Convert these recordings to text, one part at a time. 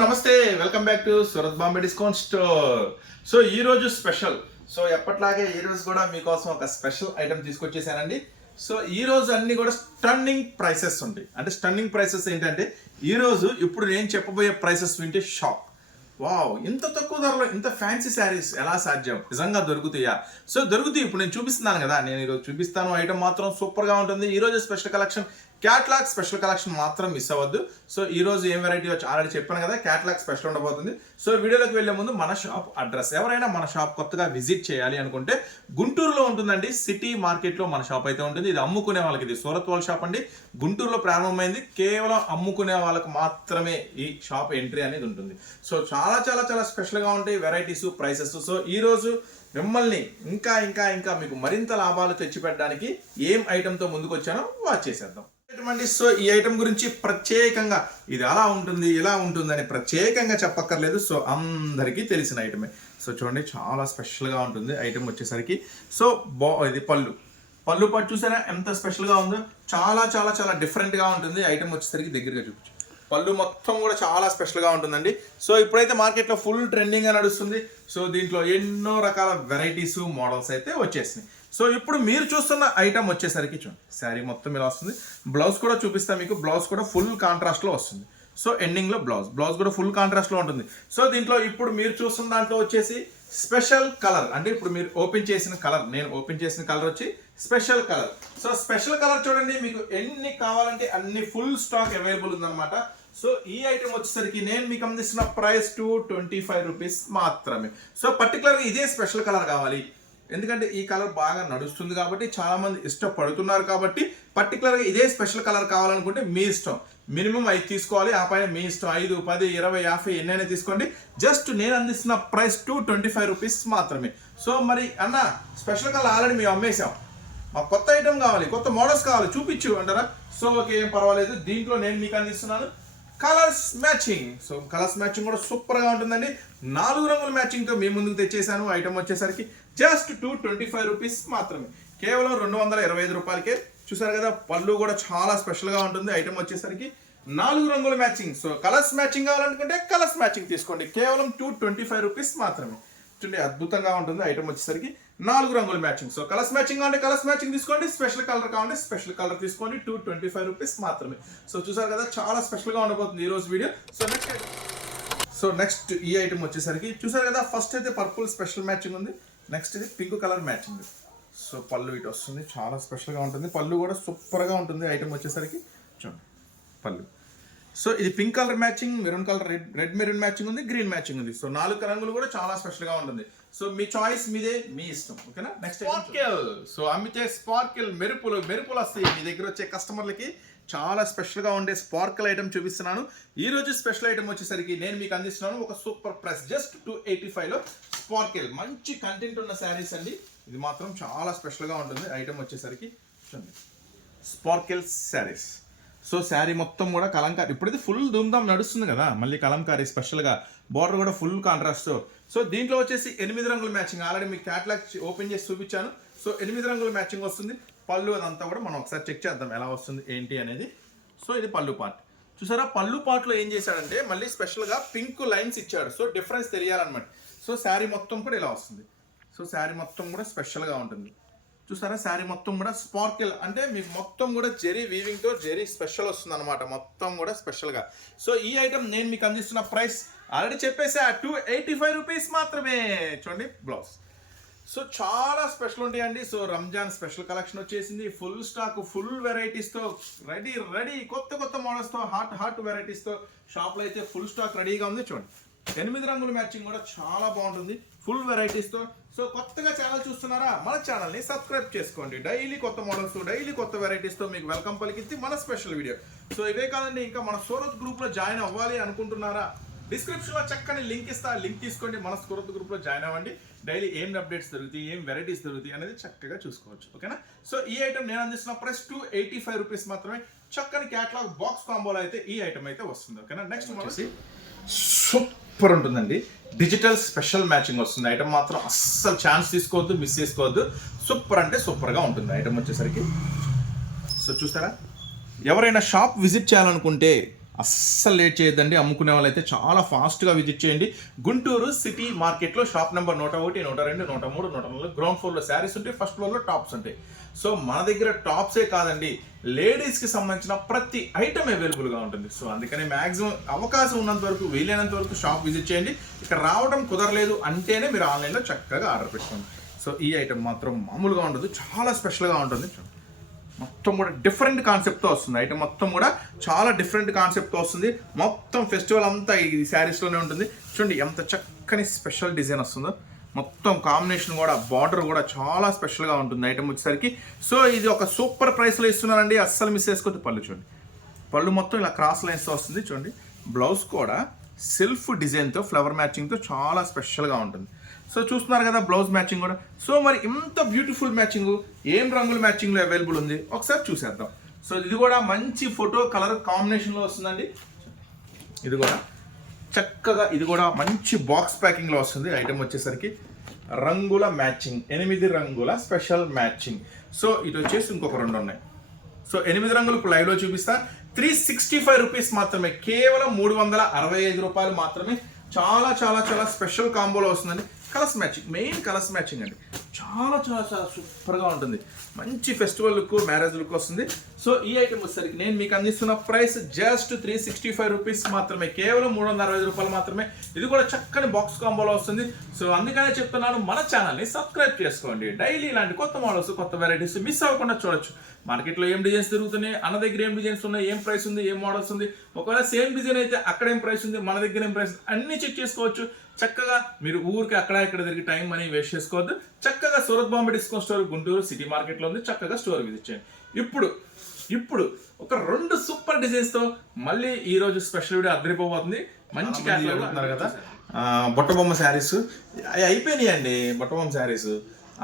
నమస్తే welcome back to Surat Bombay discount store. So ఈ రోజు స్పెషల్. సో ఎప్పట్లాగే ఈ రోజు కూడా మీకోసం ఒక స్పెషల్ ఐటమ్ తీసుకొచ్చేసానండి. సో ఈ రోజు అన్ని కూడా స్టన్నింగ్ ప్రైసెస్ ఉంటాయి అంటే స్టన్నింగ్ ప్రైసెస్ ఏంటంటే ఈ రోజు ఇప్పుడు నేను చెప్పబోయే ప్రైసెస్ వింటే షాక్. వావ్ ఇంత తక్కువ ధరలో ఇంత ఫ్యాన్సీ శారీస్ ఎలా సాధ్యం? నిజంగా దొరుకుతాయా? సో దొరుకుతాయి. ఇప్పుడు నేను చూపిస్తున్నాను కదా నేను ఈరోజు చూపిస్తాను. ఐటమ్ మాత్రం సూపర్గా ఉంటుంది. ఈరోజు special collection catalogue special collection మాత్రం మిస్ అవ్వద్దు. సో ఈ రోజు ఏం వెరైటీ వచ్చి ఆల్రెడీ చెప్పాను కదా క్యాట్లాగ్ స్పెషల్ ఉండబోతుంది. సో వీడియోలోకి వెళ్ళే ముందు మన షాప్ అడ్రస్ ఎవరైనా మన షాప్ కొత్తగా విజిట్ చేయాలి అనుకుంటే గుంటూరులో ఉంటుందండి సిటీ మార్కెట్లో మన షాప్ అయితే ఉంటుంది. ఇది అమ్ముకునే వాళ్ళకి ఇది సూరత్ వాళ్ళ షాప్ అండి. గుంటూరులో ప్రారంభమైంది. కేవలం అమ్ముకునే వాళ్ళకు మాత్రమే ఈ షాప్ ఎంట్రీ అనేది ఉంటుంది. సో చాలా చాలా చాలా స్పెషల్గా ఉంటాయి వెరైటీస్ ప్రైసెస్ సో ఈ రోజు మిమ్మల్ని ఇంకా ఇంకా ఇంకా మీకు మరింత లాభాలు తెచ్చిపెట్టడానికి ఏం ఐటెంతో ముందుకు వచ్చానో వాచ్ చేసేద్దాం. ఐటమ్ సో ఈ ఐటమ్ గురించి ప్రత్యేకంగా ఇది అలా ఉంటుంది ఇలా ఉంటుంది అని ప్రత్యేకంగా చెప్పక్కర్లేదు. సో అందరికీ తెలిసిన ఐటమే. సో చూడండి చాలా స్పెషల్గా ఉంటుంది ఐటమ్ వచ్చేసరికి. సో బా ఇది పళ్ళు. పళ్ళు పట్టు చూసారా? ఎంత స్పెషల్గా ఉందో. చాలా చాలా చాలా డిఫరెంట్గా ఉంటుంది. ఐటమ్ వచ్చేసరికి దగ్గరగా చూపించు. పళ్ళు మొత్తం కూడా చాలా స్పెషల్గా ఉంటుందండి. సో ఇప్పుడైతే మార్కెట్లో ఫుల్ ట్రెండింగ్గా నడుస్తుంది. సో దీంట్లో ఎన్నో రకాల వెరైటీస్ మోడల్స్ అయితే వచ్చేసినాయి. సో ఇప్పుడు మీరు చూస్తున్న ఐటమ్ వచ్చేసరికి చూడండి. శారీ మొత్తం ఇలా వస్తుంది. బ్లౌజ్ కూడా చూపిస్తా మీకు. బ్లౌజ్ కూడా ఫుల్ కాంట్రాస్ట్లో వస్తుంది. సో ఎండింగ్లో బ్లౌజ్ బ్లౌజ్ కూడా ఫుల్ కాంట్రాస్ట్లో ఉంటుంది. సో దీంట్లో ఇప్పుడు మీరు చూస్తున్న దాంట్లో వచ్చేసి స్పెషల్ కలర్ అంటే ఇప్పుడు మీరు ఓపెన్ చేసిన కలర్ నేను ఓపెన్ చేసిన కలర్ వచ్చి special colour so special colour చూడండి. మీకు ఎన్ని కావాలంటే అన్ని ఫుల్ స్టాక్ అవైలబుల్ ఉందన్నమాట. సో ఈ ఐటమ్ వచ్చేసరికి నేను మీకు అందిస్తున్న price two twenty five rupees మాత్రమే. సో పర్టికులర్గా ఇదే స్పెషల్ కలర్ కావాలి. ఎందుకంటే ఈ కలర్ బాగా నడుస్తుంది కాబట్టి చాలామంది ఇష్టపడుతున్నారు కాబట్టి పర్టికులర్గా ఇదే స్పెషల్ కలర్ కావాలనుకుంటే మీ ఇష్టం. మినిమం ఐదు తీసుకోవాలి ఆ పైన మీ ఇష్టం. ఐదు పది ఇరవై యాభై ఎన్నైనా తీసుకోండి. జస్ట్ నేను అందిస్తున్న price two twenty five rupees మాత్రమే. సో మరి అన్న స్పెషల్ కలర్ ఆల్రెడీ మేము అమ్మేశాం. మాకు కొత్త ఐటమ్ కావాలి కొత్త మోడల్స్ కావాలి చూపించు అంటారా? సో ఓకే ఏం పర్వాలేదు. దీంట్లో నేను మీకు అందిస్తున్నాను. Colours matching. So colours matching కూడా సూపర్గా ఉంటుందండి. నాలుగు రంగుల మ్యాచింగ్తో మీ ముందుకు తెచ్చేసాను. ఐటమ్ వచ్చేసరికి just two twenty five rupees మాత్రమే. కేవలం రెండు వందల ఇరవై ఐదు రూపాయలకే. చూసారు కదా పళ్ళు కూడా చాలా స్పెషల్గా ఉంటుంది. ఐటమ్ వచ్చేసరికి నాలుగు రంగుల మ్యాచింగ్. సో కలర్స్ మ్యాచింగ్ కావాలనుకుంటే కలర్స్ మ్యాచింగ్ తీసుకోండి. కేవలం టూ ట్వంటీ ఫైవ్ రూపీస్ మాత్రమే. చూడండి అద్భుతంగా ఉంటుంది. ఐటమ్ వచ్చేసరికి నాలుగు రంగుల మ్యాచింగ్ సో కలర్స్ మ్యాచింగ్ అంటే కలర్స్ మ్యాచింగ్ తీసుకోండి. స్పెషల్ కలర్ కావాలంటే స్పెషల్ కలర్ తీసుకోండి. టూ ట్వంటీ ఫైవ్ రూపీస్ మాత్రమే. సో చూసారు కదా చాలా స్పెషల్గా ఉండబోతుంది ఈరోజు video so next so next ఈ ఐటమ్ వచ్చేసరికి చూసారు కదా ఫస్ట్ అయితే పర్పుల్ స్పెషల్ మ్యాచింగ్ ఉంది. నెక్స్ట్ ఇది పింక్ కలర్ మ్యాచింగ్ సో పళ్ళు ఇటు వస్తుంది. చాలా స్పెషల్గా ఉంటుంది. పళ్ళు కూడా సూపర్గా ఉంటుంది. ఐటమ్ వచ్చేసరికి చూడండి. పళ్ళు. సో ఇది pink colour matching maroon colour red red maroon matching ఉంది గ్రీన్ మ్యాచింగ్ ఉంది. సో నాలుగు రంగులు కూడా చాలా స్పెషల్గా ఉంటుంది. సో మీ చాయిస్ మీదే మీ ఇష్టం ఓకేనా నెక్స్ట్ స్పార్కిల్ సో అమ్మితే స్పార్కిల్ మెరుపులు మెరుపులు వస్తాయి మీ దగ్గర వచ్చే కస్టమర్లకి చాలా స్పెషల్గా ఉండే స్పార్కిల్ ఐటమ్ చూపిస్తున్నాను. ఈ రోజు స్పెషల్ ఐటమ్ వచ్చేసరికి నేను మీకు అందిస్తున్నాను ఒక super price just two eighty ఫైవ్లో స్పార్కిల్ మంచి కంటెంట్ ఉన్న శారీస్ అండి. ఇది మాత్రం చాలా స్పెషల్గా ఉంటుంది. ఐటమ్ వచ్చేసరికి చూడండి. స్పార్కిల్ శారీస్ సో శారీ మొత్తం కూడా కలంకారీ. ఇప్పుడైతే ఫుల్ ధూమ్ధామ్ నడుస్తుంది కదా మళ్ళీ కలంకారీ స్పెషల్గా బార్డర్ కూడా ఫుల్ కాంట్రాస్ట్ సో దీంట్లో వచ్చేసి ఎనిమిది రంగుల మ్యాచింగ్ ఆల్రెడీ మీకు క్యాట్లాగ్ ఓపెన్ చేసి చూపించాను. సో ఎనిమిది రంగుల మ్యాచింగ్ వస్తుంది. పళ్ళు అదంతా కూడా మనం ఒకసారి చెక్ చేద్దాం ఎలా వస్తుంది ఏంటి అనేది. సో ఇది పళ్ళు పార్ట్ చూసారా పళ్ళు పార్ట్లో ఏం చేశాడంటే మళ్ళీ స్పెషల్గా పింక్ లైన్స్ ఇచ్చాడు. సో డిఫరెన్స్ తెలియాలన్నమాట. సో శారీ మొత్తం కూడా ఇలా వస్తుంది. సో శారీ మొత్తం కూడా స్పెషల్గా ఉంటుంది. చూసారా శారీ మొత్తం కూడా స్పార్కిల్. అంటే మీకు మొత్తం కూడా జెరీ వీవింగ్తో జెరీ స్పెషల్ వస్తుంది అనమాట మొత్తం కూడా స్పెషల్గా సో ఈ ఐటమ్ నేను మీకు అందిస్తున్న ప్రైస్ ఆల్రెడీ చెప్పేసా. టూ ఎయిటీ ఫైవ్ రూపీస్ మాత్రమే. చూడండి బ్లౌజ్ సో చాలా స్పెషల్ ఉంటాయండి. సో రంజాన్ స్పెషల్ కలెక్షన్ వచ్చేసింది. ఫుల్ స్టాక్ ఫుల్ వెరైటీస్తో రెడీ రెడీ కొత్త కొత్త మోడల్స్తో హాట్ హాట్ వెరైటీస్తో షాప్లో అయితే ఫుల్ స్టాక్ రెడీగా ఉంది. చూడండి. ఎనిమిది రంగుల మ్యాచింగ్ కూడా చాలా బాగుంటుంది. ఫుల్ వెరైటీస్తో. సో కొత్తగా ఛానల్ చూస్తున్నారా? మన ఛానల్ని సబ్స్క్రైబ్ చేసుకోండి. డైలీ కొత్త మోడల్స్ డైలీ కొత్త వెరైటీస్తో మీకు వెల్కమ్ పలికింది మన స్పెషల్ వీడియో. సో ఇవే కాదండి ఇంకా మన సూరత్ గ్రూప్లో జాయిన్ అవ్వాలి అనుకుంటున్నారా? డిస్క్రిప్షన్లో చక్కని లింక్ ఇస్తా. లింక్ తీసుకోండి. మన సూరత్ గ్రూప్లో జాయిన్ అవ్వండి. డైలీ ఏం అప్డేట్స్ దొరుకుతాయి ఏం వెరైటీస్ దొరుకుతాయి అనేది చక్కగా చూసుకోవచ్చు. ఓకేనా? సో ఈ ఐటమ్ నేను అందిస్తున్న price two eighty five rupees మాత్రమే. చక్కని క్యాట్లాగ్ బాక్స్ కాంబోలో అయితే ఈ ఐటమ్ అయితే వస్తుంది. ఓకేనా? నెక్స్ట్ వచ్చేసి సూపర్ ఉంటుందండి. డిజిటల్ స్పెషల్ మ్యాచింగ్ వస్తుంది. ఐటమ్ మాత్రం అస్సలు ఛాన్స్ తీసుకోవద్దు మిస్ చేసుకోవద్దు. సూపర్ అంటే సూపర్గా ఉంటుంది ఐటమ్ వచ్చేసరికి. సో చూసారా ఎవరైనా షాప్ విజిట్ చేయాలనుకుంటే అస్సలు లేట్ చేయొద్దండి. అమ్ముకునే వాళ్ళైతే చాలా ఫాస్ట్గా విజిట్ చేయండి. గుంటూరు సిటీ మార్కెట్లో షాప్ నెంబర్ నూట ఒకటి నూట రెండు నూట మూడు నూట నాలుగు గ్రౌండ్ ఫ్లోర్లో శారీస్ ఉంటాయి ఫస్ట్ ఫ్లోర్లో టాప్స్ ఉంటాయి. సో మన దగ్గర టాప్సే కాదండి లేడీస్కి సంబంధించిన ప్రతి ఐటమ్ అవైలబుల్గా ఉంటుంది. సో అందుకని మ్యాక్సిమం అవకాశం ఉన్నంత వరకు వీలైనంత వరకు షాప్ విజిట్ చేయండి. ఇక్కడ రావడం కుదరలేదు అంటేనే మీరు ఆన్లైన్లో చక్కగా ఆర్డర్ పెట్టుకోండి. సో ఈ ఐటమ్ మాత్రం మామూలుగా ఉండదు చాలా స్పెషల్గా ఉంటుంది. మొత్తం కూడా డిఫరెంట్ కాన్సెప్ట్తో వస్తుంది. ఐటమ్ మొత్తం కూడా చాలా డిఫరెంట్ కాన్సెప్ట్తో వస్తుంది. మొత్తం ఫెస్టివల్ అంతా ఈ శారీస్లోనే ఉంటుంది. చూడండి ఎంత చక్కని స్పెషల్ డిజైన్ వస్తుందో. మొత్తం కాంబినేషన్ కూడా బార్డర్ కూడా చాలా స్పెషల్గా ఉంటుంది ఐటమ్ వచ్చేసరికి. సో ఇది ఒక సూపర్ ప్రైస్లో ఇస్తున్నారండి. అస్సలు మిస్ చేసుకోవద్దు. పళ్ళు చూడండి. పళ్ళు మొత్తం ఇలా క్రాస్ లైన్స్తో వస్తుంది చూడండి. బ్లౌజ్ కూడా సెల్ఫ్ డిజైన్తో ఫ్లవర్ మ్యాచింగ్తో చాలా స్పెషల్గా ఉంటుంది. సో చూస్తున్నారు కదా బ్లౌజ్ మ్యాచింగ్ కూడా. సో మరి ఇంత బ్యూటిఫుల్ మ్యాచింగ్ ఏం రంగుల మ్యాచింగ్లో అవైలబుల్ ఉంది? ఒకసారి చూసేద్దాం. సో ఇది కూడా మంచి ఫోటో కలర్ కాంబినేషన్లో వస్తుందండి. ఇది కూడా చక్కగా ఇది కూడా మంచి బాక్స్ ప్యాకింగ్లో వస్తుంది. ఐటమ్ వచ్చేసరికి రంగుల మ్యాచింగ్ ఎనిమిది రంగుల స్పెషల్ మ్యాచింగ్ సో ఇటు వచ్చేసి ఇంకొక రెండు ఉన్నాయి. సో ఎనిమిది రంగులు ఇప్పుడు లైవ్లో చూపిస్తా. త్రీ సిక్స్టీ ఫైవ్ రూపీస్ మాత్రమే కేవలం మూడు వందల అరవై ఐదు రూపాయలు మాత్రమే చాలా చాలా చాలా స్పెషల్ కాంబోలో వస్తుందండి. Colours matching main colours matching అండి. చాలా చాలా చాలా సూపర్గా ఉంటుంది. మంచి ఫెస్టివల్ లుక్ మ్యారేజ్ లుక్ వస్తుంది. సో ఈ ఐటమ్ వచ్చేసరికి నేను మీకు అందిస్తున్న price just three sixty five rupees మాత్రమే. కేవలం మూడు వందల అరవై రూపాయలు మాత్రమే. ఇది కూడా చక్కని బాక్స్ కాంబోలో వస్తుంది. సో అందుకనే చెప్తున్నాను మన ఛానల్ని సబ్స్క్రైబ్ చేసుకోండి. డైలీ ఇలాంటి కొత్త మోడల్స్ కొత్త వెరైటీస్ మిస్ అవ్వకుండా చూడొచ్చు. మార్కెట్లో ఏం డిజైన్స్ తిరుగుతున్నాయి అన్న దగ్గర ఏం డిజైన్స్ ఉన్నాయి ఏం ప్రైస్ ఉంది ఏం మోడల్స్ ఉంది. ఒకవేళ సేమ్ డిజైన్ అయితే అక్కడ ఏం ప్రైస్ ఉంది మన దగ్గర ఏం ప్రైస్ అన్ని చెక్ చేసుకోవచ్చు. చక్కగా మీరు ఊరికి అక్కడ ఇక్కడ తిరిగి టైం మనీ వేస్ట్ చేసుకోవద్దు. చక్కగా Surat Bombay discount store Guntur city మార్కెట్లో ఉంది. చక్కగా స్టోర్ విజిట్ చేయండి. ఇప్పుడు ఇప్పుడు ఒక రెండు సూపర్ డిజైన్స్తో మళ్ళీ ఈ రోజు స్పెషల్ వీడియో అద్దరిపోబోతుంది మంచి క్యాటలాగ్ కదా. బుట్టబొమ్మ శారీస్. అవి అయిపోయినాయి అండి బుట్టబొమ్మ శారీస్.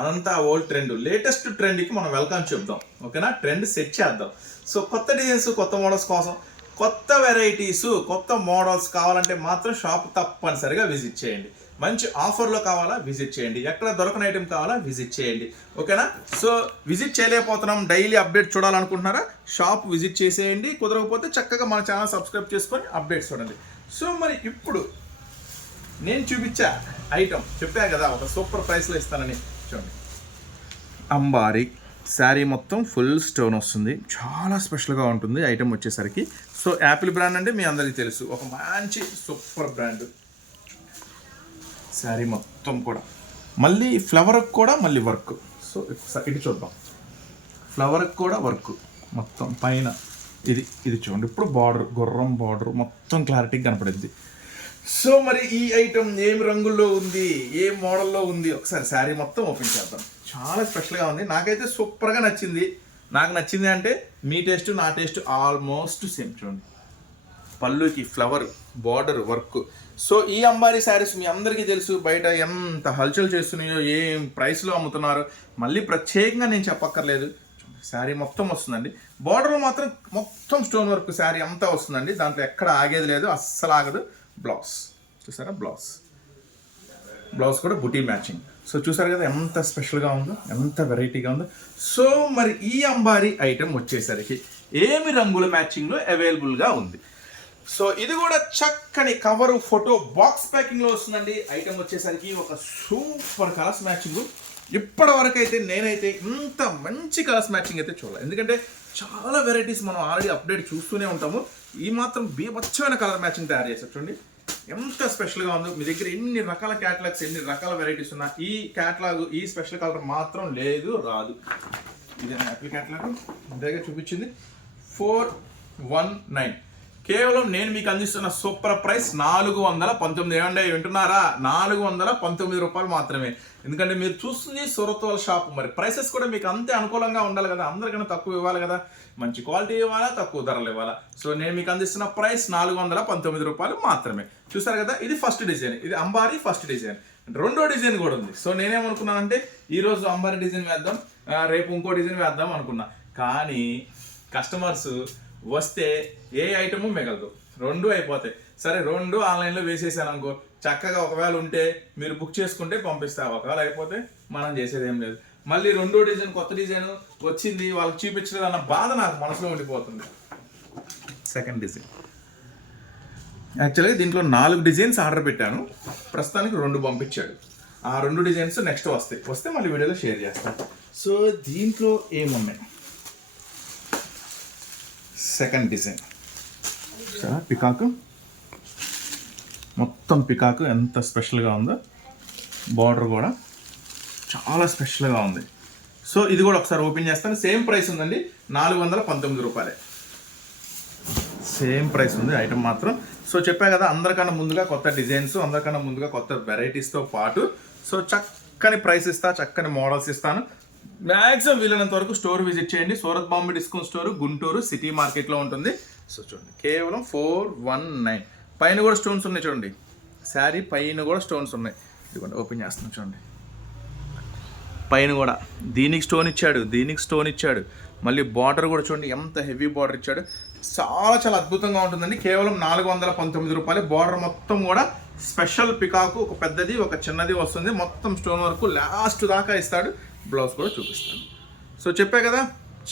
అదంతా ఓల్డ్ ట్రెండ్. లేటెస్ట్ ట్రెండ్కి మనం వెల్కమ్ చెప్దాం. ఓకేనా? ట్రెండ్ సెట్ చేద్దాం. సో కొత్త డిజైన్స్ కొత్త మోడల్స్ కోసం కొత్త వెరైటీస్ కొత్త మోడల్స్ కావాలంటే మాత్రం షాప్ తప్పనిసరిగా విజిట్ చేయండి. మంచి ఆఫర్లో కావాలా విజిట్ చేయండి. ఎక్కడ దొరకని ఐటెం కావాలా విజిట్ చేయండి. ఓకేనా? సో విజిట్ చేయలేకపోతున్నాం. డైలీ అప్డేట్ చూడాలనుకుంటున్నారా? షాప్ విజిట్ చేసేయండి. కుదరకపోతే చక్కగా మన ఛానల్ సబ్స్క్రైబ్ చేసుకొని అప్డేట్స్ చూడండి. సో మరి ఇప్పుడు నేను చూపించా ఐటమ్ చెప్పా కదా ఒక సూపర్ ప్రైస్లో ఇస్తానని. చూడండి. అంబారి శారీ మొత్తం ఫుల్ స్టోన్ వస్తుంది. చాలా స్పెషల్గా ఉంటుంది ఐటెం వచ్చేసరికి. సో యాపిల్ బ్రాండ్ అంటే మీ అందరికీ తెలుసు. ఒక మంచి సూపర్ బ్రాండ్. శారీ మొత్తం కూడా. మళ్ళీ ఫ్లవర్కి కూడా మళ్ళీ వర్క్. సో ఇటు చూద్దాం. ఫ్లవర్కి కూడా వర్క్. మొత్తం పైన ఇది ఇది చూడండి. ఇప్పుడు బార్డర్ గుర్రం బార్డర్ మొత్తం క్లారిటీ కనపడింది సో మరి ఈ ఐటమ్ ఏం రంగుల్లో ఉంది? ఏ మోడల్లో ఉంది? ఒకసారి శారీ మొత్తం ఓపెన్ చేద్దాం. చాలా స్పెషల్గా ఉంది. నాకైతే సూపర్గా నచ్చింది. నాకు నచ్చింది అంటే మీ టేస్ట్ నా టేస్ట్ ఆల్మోస్ట్ సేమ్ చూడండి. పళ్ళుకి ఫ్లవర్ బార్డర్ వర్క్. సో ఈ అంబారీ శారీస్ మీ అందరికీ తెలుసు బయట ఎంత హల్చల్ చేస్తున్నాయో ఏం ప్రైస్లో అమ్ముతున్నారు. మళ్ళీ ప్రత్యేకంగా నేను చెప్పక్కర్లేదు. శారీ మొత్తం వస్తుందండి. బార్డర్లో మాత్రం మొత్తం స్టోన్ వర్క్ శారీ అంతా వస్తుందండి. దాంట్లో ఎక్కడ ఆగేది లేదు అస్సలు ఆగదు. బ్లౌజ్. చూసారా? బ్లౌజ్. బ్లౌజ్ కూడా బుటీ మ్యాచింగ్. సో చూసారు కదా ఎంత స్పెషల్గా ఉందో ఎంత వెరైటీగా ఉందో. సో మరి ఈ అంబారీ ఐటెం వచ్చేసరికి ఏమి రంగుల మ్యాచింగ్లో అవైలబుల్గా ఉంది? సో ఇది కూడా చక్కని కవర్ ఫోటో బాక్స్ ప్యాకింగ్లో వస్తుందండి. ఐటెం వచ్చేసరికి ఒక సూపర్ కలర్స్ మ్యాచింగ్. ఇప్పటి వరకు అయితే నేనైతే ఇంత మంచి కలర్స్ మ్యాచింగ్ అయితే చూడలేదు. ఎందుకంటే చాలా వెరైటీస్ మనం ఆల్రెడీ అప్డేట్ చూస్తూనే ఉంటాము. ఈ మాత్రం బీభత్సమైన కలర్ మ్యాచింగ్ తయారు చేశారు చూడండి. ఎంత స్పెషల్గా ఉందో మీ దగ్గర ఎన్ని రకాల క్యాటలాగ్స్ ఎన్ని రకాల వెరైటీస్ ఉన్నా ఈ క్యాటలాగ్ ఈ స్పెషల్ కలర్ మాత్రం లేదు రాదు. ఇదే యాపిల్ క్యాటలాగ్ దగ్గర చూపించింది. Four one nine. కేవలం నేను మీకు అందిస్తున్న సూపర్ ప్రైస్ నాలుగు వందల పంతొమ్మిది. ఏమండి వింటున్నారా? నాలుగు వందల పంతొమ్మిది రూపాయలు మాత్రమే. ఎందుకంటే మీరు చూస్తుంది సూరత్ షాప్. మరి ప్రైసెస్ కూడా మీకు అంతే అనుకూలంగా ఉండాలి కదా. అందరికన్నా తక్కువ ఇవ్వాలి కదా. మంచి క్వాలిటీ ఇవ్వాలా? తక్కువ ధరలు ఇవ్వాలా? సో నేను మీకు అందిస్తున్న ప్రైస్ నాలుగు వందల పంతొమ్మిది రూపాయలు మాత్రమే. చూసారు కదా? ఇది ఫస్ట్ డిజైన్. ఇది అంబారీ ఫస్ట్ డిజైన్. రెండో డిజైన్ కూడా ఉంది. సో నేనేమనుకున్నానంటే ఈరోజు అంబారీ డిజైన్ వేద్దాం. రేపు ఇంకో డిజైన్ వేద్దాం అనుకున్నా. కానీ కస్టమర్స్ వస్తే ఏ ఐటము మిగలదు. రెండు అయిపోతాయి. సరే రెండు ఆన్లైన్లో వేసేసాను అనుకో చక్కగా ఒకవేళ ఉంటే మీరు బుక్ చేసుకుంటే పంపిస్తా. ఒకవేళ అయిపోతే మనం చేసేది ఏం లేదు. మళ్ళీ రెండో డిజైన్ కొత్త డిజైన్ వచ్చింది వాళ్ళకి చూపించలేదు అన్న బాధ నాకు మనసులో ఉండిపోతుంది. సెకండ్ డిజైన్ యాక్చువల్గా దీంట్లో నాలుగు డిజైన్స్ ఆర్డర్ పెట్టాను. ప్రస్తుతానికి రెండు పంపించాడు. ఆ రెండు డిజైన్స్ నెక్స్ట్ వస్తాయి. వస్తే మళ్ళీ వీడియోలో షేర్ చేస్తాను. సో దీంట్లో ఏమున్నాయి? సెకండ్ డిజైన్ చాలా పికాకు. మొత్తం పికాకు ఎంత స్పెషల్గా ఉందో బార్డర్ కూడా చాలా స్పెషల్గా ఉంది. సో ఇది కూడా ఒకసారి ఓపెన్ చేస్తాను. సేమ్ ప్రైస్ ఉందండి నాలుగు వందల పంతొమ్మిది రూపాయలే. సేమ్ ప్రైస్ ఉంది ఐటమ్ మాత్రం. సో చెప్పా కదా అందరికన్నా ముందుగా కొత్త డిజైన్స్ అందరికన్నా ముందుగా కొత్త వెరైటీస్తో పాటు. సో చక్కని ప్రైస్ ఇస్తా చక్కని మోడల్స్ ఇస్తాను. మ్యాక్సిమం వీలైనంత వరకు స్టోర్ విజిట్ చేయండి. Surat Bombay discount store Guntur city మార్కెట్లో ఉంటుంది. సో చూడండి. కేవలం ఫోర్ వన్ నైన్ పైన కూడా స్టోన్స్ ఉన్నాయి చూడండి. శారీ పైన కూడా స్టోన్స్ ఉన్నాయి. ఇదిగోండి ఓపెన్ చేస్తున్నాం చూడండి. పైన కూడా. దీనికి స్టోన్ ఇచ్చాడు దీనికి స్టోన్ ఇచ్చాడు. మళ్ళీ బార్డర్ కూడా చూడండి ఎంత హెవీ బార్డర్ ఇచ్చాడు. చాలా చాలా అద్భుతంగా ఉంటుందండి. కేవలం నాలుగు వందల పంతొమ్మిది రూపాయలు. బార్డర్ మొత్తం కూడా స్పెషల్ పికాకు ఒక పెద్దది ఒక చిన్నది వస్తుంది. మొత్తం స్టోన్ వరకు లాస్ట్ దాకా ఇస్తాడు. బ్లౌజ్ కూడా చూపిస్తాను. సో చెప్పే కదా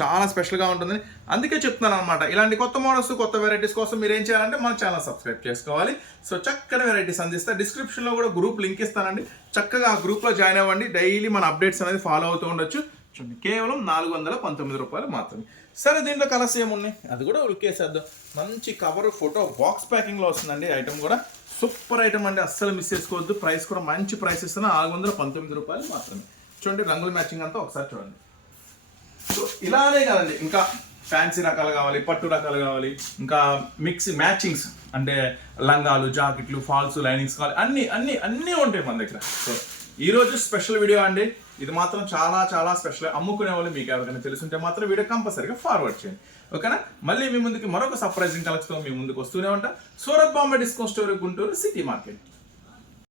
చాలా స్పెషల్గా ఉంటుంది అందుకే చెప్తున్నాను అనమాట ఇలాంటి కొత్త మోడల్స్ కొత్త వెరైటీస్ కోసం మీరు ఏం చేయాలంటే మన ఛానల్ సబ్స్క్రైబ్ చేసుకోవాలి. సో చక్కని వెరైటీస్ అందిస్తా. డిస్క్రిప్షన్లో కూడా గ్రూప్ లింక్ ఇస్తానండి. చక్కగా ఆ గ్రూప్లో జాయిన్ అవ్వండి. డైలీ మన అప్డేట్స్ అనేది ఫాలో అవుతూ ఉండొచ్చు. చూడండి కేవలం నాలుగు వందల పంతొమ్మిది రూపాయలు మాత్రమే. సరే దీంట్లో కలర్స్ ఏమున్నాయి అది కూడా ఉరికేసేద్దాం. మంచి కవర్ ఫోటో బాక్స్ ప్యాకింగ్లో వస్తుందండి ఐటమ్ కూడా. సూపర్ ఐటమ్ అండి. అస్సలు మిస్ చేసుకోవద్దు. ప్రైస్ కూడా మంచి ప్రైస్ ఇస్తున్నా. నాలుగు వందల పంతొమ్మిది రూపాయలు మాత్రమే. చూడండి రంగుల మ్యాచింగ్ అంతా ఒకసారి చూడండి. సో ఇలానే కదండి ఇంకా ఫ్యాన్సీ రకాలు కావాలి పట్టు రకాలు కావాలి ఇంకా మిక్స్ మ్యాచింగ్స్ అంటే లంగాలు జాకెట్లు ఫాల్స్ లైనింగ్స్ కావాలి అన్ని అన్ని అన్నీ ఉంటాయి మన దగ్గర. సో ఈరోజు స్పెషల్ వీడియో అండి. ఇది మాత్రం చాలా చాలా స్పెషల్ అమ్ముకునే వాళ్ళు మీకు ఎవరికైనా తెలుసుంటే మాత్రం వీడియో కంపల్సరీగా ఫార్వర్డ్ చేయండి. ఓకేనా మళ్ళీ మీ ముందుకి మరొక సర్ప్రైజింగ్ కలెక్షన్ మీ ముందుకు వస్తూనే ఉంటా. Surat Bombay discount store Guntur city market.